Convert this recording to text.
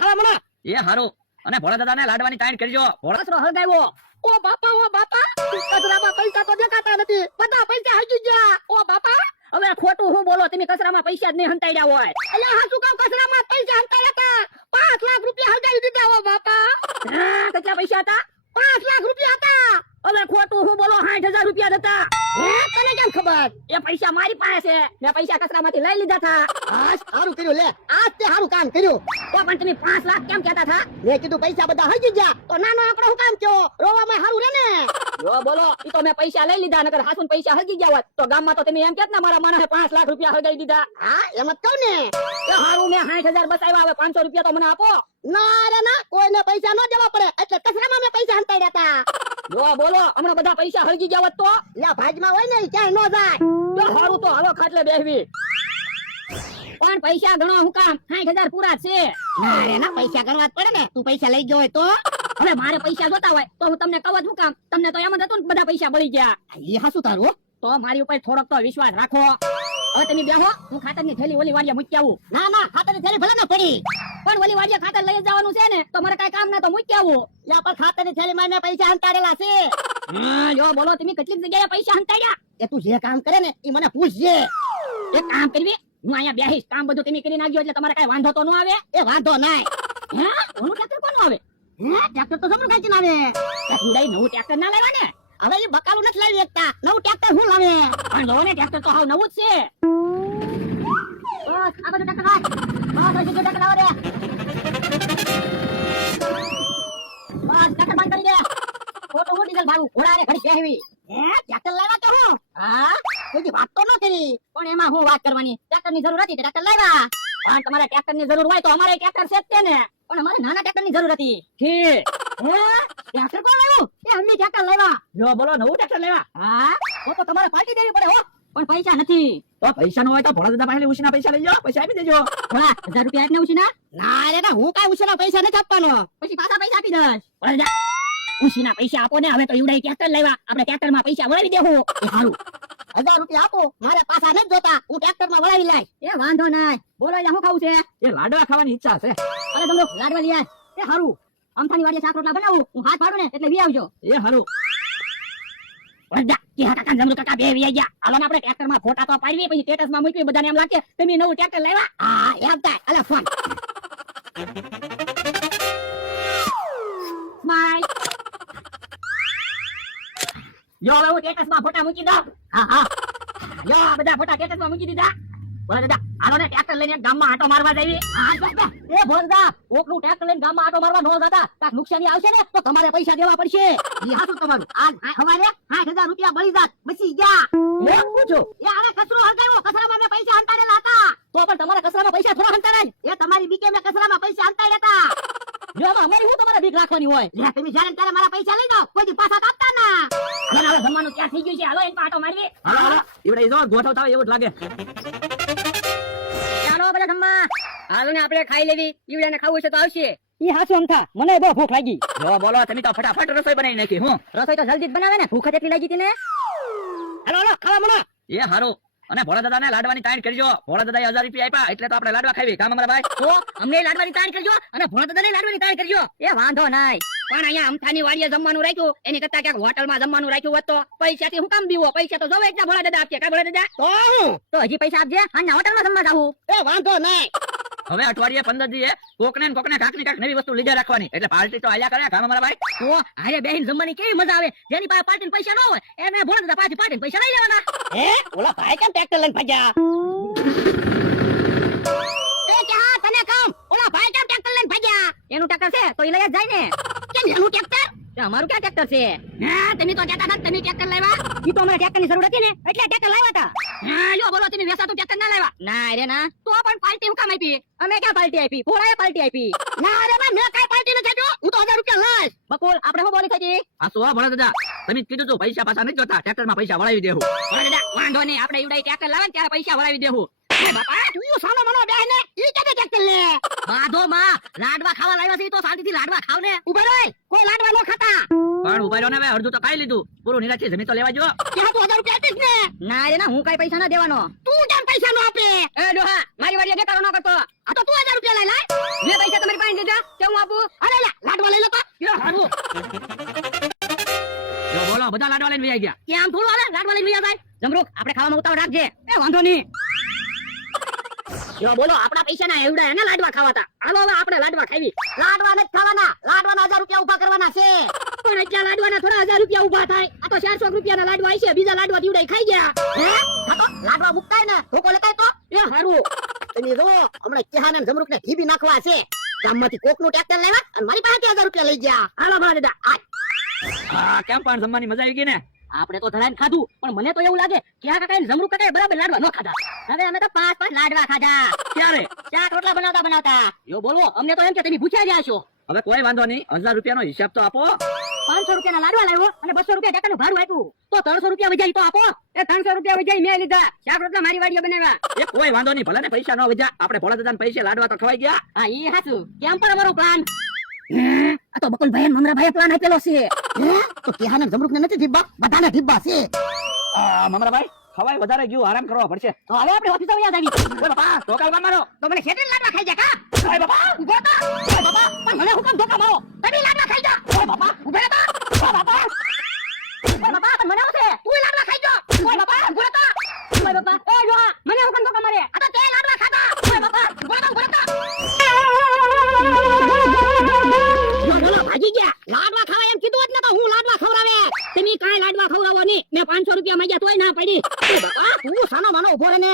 ખાવા મણા. એ હારું. અને ભોળા દાદાને લાડવાની તાણ કરજો. ભોળા કચરો હળગાવ્યો. ઓ બાપા કચરામાં પૈસા તો દેખાતા નથી. બધા પૈસા હજી ગયા. ઓ બાપા હવે ખોટું હું બોલો, તમે કચરામાં પૈસા જ નહીં હંતાડ્યા હોય. એટલે હા શું કામ કચરામાં પૈસા હંતાડ્યા હતા? 5 લાખ રૂપિયા હળગાવી દીધા. ઓ બાપા હા, કેટલા પૈસા હતા? 5 લાખ રૂપિયા હતા. હવે ખોટું હું બોલો, 60,000 રૂપિયા જ હતા. હે તને કેમ ખબર? એ પૈસા મારી પાસે છે. મેં પૈસા કચરામાંથી લઈ લીધા હતા. આજ સારું કર્યું લે. આજ તે સારું કામ કર્યું. તો પણ તમે 5 લાખ કેમ કહેતા હતા? મેં કીધું પૈસા બધા હજી ગયા તો નાનો આંકડો હું કામ કયો? રોવામાં સારું રે ને. જો બોલો, ઈ તો મેં પૈસા લઈ લીધા, નકર હાસુન પૈસા હરગી ગયા હોત તો ગામમાં તો તમે એમ કેત ને મારા માણસે 5 લાખ રૂપિયા હરગાઈ દીધા. હા એમ જ કહું ને. એ હારું, મેં 60,000 બચાવ્યા, હવે 500 રૂપિયા તો મને આપો. ના રે ના, કોઈને પૈસા ન દેવા પડે એટલે કચરામાં મેં પૈસા હંતાડ્યા હતા. જો બોલો, હમણાં બધા પૈસા હરગી ગયા હોત તો? લે ભાજમાં હોય ને ઈ ક્યાંય ન જાય. જો હારું, તો હાલો ખાટલે બેહવી. પણ પૈસા ગણો હું કામ? 60,000 પૂરા છે. ના રે ના, પૈસા ગણવા જ પડે ને. તું પૈસા લઈ ગયો હોય તો? હવે મારે પૈસા જોતા હોય તો હું તમને કહું જ હું કામ? તમને તો એમ જ હતું ને બધા પૈસા બળી ગયા. એ હાસું તારું. તો મારી ઉપર થોડોક તો વિશ્વાસ રાખો. હવે તમે બેહો, હું ખાતરની થેલી ઓલી વાડિયા મૂકી આવું. ના ના, ખાતરની થેલી ભલે ના પડી. પણ ઓલી વાડિયા ખાતર લઈ જ જવાનું છે ને, તો મારે કઈ કામ ના તો મૂકી આવું. લે પણ ખાતરની થેલીમાં મેં પૈસા હંતાડેલા છે. હા, જો બોલો, તમે કેટલીક જગ્યાએ પૈસા હંતાડ્યા? એ તું જે કામ કરે ને એ મને પૂછજે. એક કામ કરવી, હું અહીંયા બેહીશ, કામ બધું તમે કરી નાખજો એટલે તમારે કઈ વાંધો તો ન આવે. એ વાંધો નાય. હે, ઓનું ટ્રેક્ટર કોનું આવે? હે ટ્રેક્ટર તો સમરું કાંચી આવે. ઉડાઈ નવું ટ્રેક્ટર ના લેવા ને. હવે એ બકાલું નથી લાવી શકતા. નવું ટ્રેક્ટર હું લાવે. પણ જો ને, ટ્રેક્ટર તો હાવ નવું જ છે. બસ આ બધું ટ્રેક્ટર લાવ. બસ હજી ટ્રેક્ટર લાવો રે. બસ ટ્રેક્ટર બંધ કરી દે. ખોટું હું ડીઝલ ભાડું ઘોડા રે ઘડી બેહવી. હે ટ્રેક્ટર લાવ્યા તો હું? હા કોઈ વાત તો ન કરી. પણ એમાં હું વાત કરવાની? ટ્રેક્ટર ની જરૂર હતી, ટ્રેક્ટર લાવ્યા. પણ તમારે ટ્રેક્ટર ની જરૂર હોય તો અમારે ટ્રેક્ટર છે જ તે ને. પણ અમારે નાના ટ્રેક્ટર ની જરૂર હતી. ઠીક. હે ટ્રેક્ટર કોણ લાવ્યું? એ અમને ટ્રેક્ટર લાવ્યા. જો બોલો, નવું ટ્રેક્ટર લેવા. હા તો તમારે પાર્ટી દેવી પડે હો. પણ પૈસા નથી. તો પૈસા નો હોય તો ભોળા દાદા પાસે ઉછીના પૈસા લઈ જાઓ, પૈસા આપી દેજો. થોડા 1000 રૂપિયા આપને ઉછીના. ના રે ના, હું કાઈ ઉછેના પૈસા નથી આપવાનો. પછી પાછા પૈસા આપી દઈશ. ભોળા દાદા, ઉછીના પૈસા આપો ને. હવે તો ઈવડાઈ ટ્રેક્ટર લેવા, આપણે ટ્રેક્ટર માં પૈસા વળાવી દેવું. એ સારું 1000 રૂપિયા આપો, મારે પાછા નથી જોતા. હું ટ્રેક્ટર માં વળાવી લાય. એ વાંધો નહીં. બોલો, અહીંયા શું ખાવું છે? એ લાડવા ખાવાની ઈચ્છા છે. અરે તમને લાડવા લઈ આય. એ હારું, અમથાની વાડીએ શાક રોટલા બનાવું, હું હાથ પાડું ને એટલે વી આવજો. એ હારું. વળજા, કે હા કાકા, જમરૂ કાકા બે વી આઈ ગયા. હાલો ને આપણે ટ્રેક્ટર માં ફોટા તો પાડવી, પછી સ્ટેટસ માં મૂકવી, બધાને એમ લાગે તમે નવું ટ્રેક્ટર લેવા. હા એમ થાય. અલે ફોન બાય. જો હવે હું સ્ટેટસ માં ફોટા મૂકી દઉં. હા હા જો આ બધા ફોટા સ્ટેટસ માં મૂકી દીધા. બોલો દાદા, હાલો ને ટ્રેક્ટર લઈને ગામમાં આટો મારવા જઈએ. હા બાબા એ ભોરદા ઓકનું ટ્રેક્ટર લઈને ગામમાં આટો મારવા નો જતા. કાક નુકસાની આવશે ને તો તમારે પૈસા દેવા પડશે. એ હાસું તમારું. આજ સવારે 60,000 રૂપિયા બળી જાત બચી ગયા. એમ પૂછો? એ આને કચરો હળગાવ્યો. કચરામાં મેં પૈસા હંતાડેલા હતા. તો પણ તમારા કચરામાં પૈસા થોડા હંતાડાય. એ તમારી બીકે મેં કચરામાં પૈસા હંતાડ્યા હતા. જો આમાં અમારી હું તમારે ભીખ રાખવાની હોય? લે તમે જ્યારે ને ત્યારે મારા પૈસા લઈ જાઓ, કોઈ દી પાછા આપતા ના. હાલો, હાલો, જમવાનું ક્યાં થઈ ગયું છે? હાલો એક આટો મારવી. હાલો હાલો, ઈવડે જો ગોઠવતા હોય એવું જ લાગે. ચાલો બધા જમવા. હાલો ને આપણે ખાઈ લેવી. ઈવડાને ખાવું છે તો આવશે. ઈ હાસું અમથા, મને બહુ ભૂખ લાગી. જો બોલો, તમે તો ફટાફટ રસોઈ બનાવી નાખી. હું રસોઈ તો જલ્દી જ બનાવે ને, ભૂખ જ એટલી લાગી હતી ને. હાલો હાલો ખાવા મણા. એ હારું. અને ભોળા દાદાને લાડવાની તાણ કરજો. ભોળા દાદાએ 1000 રૂપિયા આપ્યા એટલે તો આપણે લાડવા ખાવી. કામ અમારા ભાઈ. તો અમને લાડવાની તાણ કરજો અને ભોળા દાદાને લાડવાની તાણ કરજો. એ વાંધો નહીં. પણ અહીંયા અમથાની વાડીએ જમવાનું રાખ્યું, એની કરતા ક્યાંક હોટલમાં જમવાનું રાખ્યું હોત તો પૈસાથી હું કામ બીવો? પૈસા તો જોવે એટલા ભોળા દાદા આપશે. કા ભોળા દાદા? તો હું તો હજી પૈસા આપજે અને હોટલમાં જમવા જાવું. એ વાંધો નહીં. હવે અઠવાડિયે 15 દીએ કોકને ને કોકને કાક ને કાક નવી વસ્તુ લીધા રાખવાની. એટલે પાર્ટી તો આલ્યા કરે. કામ અમારા ભાઈ. તો હારે બેહીને જમવાની કેવી મજા આવે. જેની પાસે પાર્ટીને પૈસા ન હોય એને ભોળા દાદા પાસેથી પાર્ટીને પૈસા લઈ લેવાના. હે ઓલા ભાઈ કેમ ટ્રેક્ટર લઈને ભાગ્યા? એ ક્યાં તને કામ? ઓલા ભાઈ કેમ ટ્રેક્ટર લઈને ભાગ્યા? એનું ટ્રેક્ટર છે તો એ લઈ જ જાય ને. કેમ એનું ટ્રેક્ટર? તે અમારું ક્યાં ટ્રેક્ટર છે? હા, તમે તો કહેતા હતા તમે ટ્રેક્ટર લાવ્યા. ઈ તો અમારે ટ્રેક્ટરની જરૂર હતી ને એટલે ટ્રેક્ટર લાવ્યા હતા. હા, જો બોલો, તમે વેચાતું ટ્રેક્ટર ના લાવ્યા. ના રે ના. તો પણ પાર્ટી હું કામ આપી? અમે ક્યાં પાર્ટી આપી? ભોળાએ પાર્ટી આપી. ના રે મેં કઈ પાર્ટી નથી આપ્યો. હું તો 1000 રૂપિયા લઈશ. બકુલ, આપણે શું બોલી થઈ? આ તો ભોળા દાદા, તમે જ કીધું તું પૈસા પાછા નથી જોતા, ટ્રેક્ટરમાં પૈસા વળાવી દેવું. ભોળા દાદા, વાંધો નહીં, આપણે ઈવડાઈ ટ્રેક્ટર લાવે ને ત્યારે પૈસા વળાવી દેવું. બાપા તું સાનો મનો બેહ ને ઈ કે ટ્રેક્ટર લે. બાધો માં લાડવા ખાવા લાવ્યા છે તો શાંતિથી લાડવા ખાવ ને. ઉભા રહે, કોઈ લાડવા નો ખાતા. પણ ઉભા રહ્યો ને, હવે અડધું તો ખાઈ લીધું. પૂરું નિરાશી જમી તો લેવા જો. ત્યાં તો 1000 રૂપિયા આપીશ ને. ના રે ના, હું કઈ પૈસા ના દેવાનો. તું કેમ પૈસા નો આપે? એ ડોહા, મારી વાડીએ દેખાડો ન કરતો. આ તો તું 1000 રૂપિયા લઈ લાય. મેં પૈસા તમારી પાસે લઈ જા કેવું આપું અરે લે લાડવા લઈ લો તો હારું જો બોલો બધા લાડવા લઈને વહી ગયા કે આમ થોડું હાલે લાડવા લઈને જાય જમરૂક આપણે ખાવામાં ઉતાવળ રાખજે એ વાંધો નહીં જો બોલો આપણા પૈસાના એવડા એના લાડવા ખાવાતા હાલો હવે આપણે લાડવા ખાવી લાડવા નથી ખાવાના, લાડવાના 1000 રૂપિયા ઉભા કરવાના છે. પણ એટલા લાડવાના થોડા 1000 રૂપિયા ઉભા થાય આ તો 400 રૂપિયાના લાડવા છે બીજા લાડવા દીવડાઈ ખાઈ ગયા હે આ તો લાડવા મુકતાય ને ધોકો લેતાય તો એ હારું તમે જો હમણાં કેહાને ને જમરૂકને ઢીબી નાખવા છે. ગામમાંથી કોકનું ટ્રેક્ટર લાવ્યા અને મારી પાસે 1000 રૂપિયા લઈ ગયા. હાલો બા દાદા હા કેમ પણ જમવાની મજા આવી ગઈ ને આપણે તો ધરાઈને ખાધું પણ મને તો એવું લાગે કે આ કાકાએ જમરૂક કાકાએ બરાબર લાડવા ન ખાધા હવે અમે તો 5 લાડવા ખાધા ક્યારે 4 રોટલા બનાવતા યો બોલો અમને તો એમ કે તમે ભૂખ્યા જ છો હવે કોઈ વાંધો નહીં 1000 રૂપિયાનો હિસાબ તો આપો 500 રૂપિયાના લાડવા લાવ્યો અને 200 રૂપિયા ટેકાનું ભાડું આપ્યું તો 300 રૂપિયા વજાઈ તો આપો એ 300 રૂપિયા વજાઈ મેં લીધા 4 રોટલા મારી વાડીએ બનાવ્યા એ કોઈ વાંધો નહીં ભલે ને પૈસા ન વધ્યા આપણે ભોળા દાદાને પૈસે લાડવા તો ખવાઈ ગયા હા ઈ હાચું કેમ પણ અમારો પ્લાન આ તો બકુલભાઈ અને મમરાભાઈએ પ્લાન આપેલો છે હે તો કેહાને જમરૂકને નથી ઢીબા, બધાને ઢીબા છે. મમરાભાઈ ખવાય વધારે ગયું આરામ કરવા પડશે તો હવે આપણે ઓફિસે વયા જાવી ઓય બાપા ધોકા મારો તો મને ખેતરી લાડવા ખાઈ જા કા ઓય બાપા ઉભો થા ઓય બાપા પણ મને હુકમ ધોકા મારો તમે લાડવા ખાઈ જા ઓય બાપા ઉભો થા ઓય બાપા ઓય બાપા પણ મને આવશે તું લાડવા ખાઈ જા ઓય બાપા ઉભો થા ઓય બાપા એ જો આ મને હુકમ ધોકા મારે આ તો તે લાડવા ખાતા ઓય બાપા ઉભો થા બોલો ભાગી ગયા લાડવા ખાવા એમ કીધું એટલે તો હું લાડવા ખવરાવે તમે કાઈ લાડવા ખવરાવો નહીં મેં 500 રૂપિયા માંગ્યા તોય ના પડી બાપા તું સાનો માનો ઉભો રહે ને.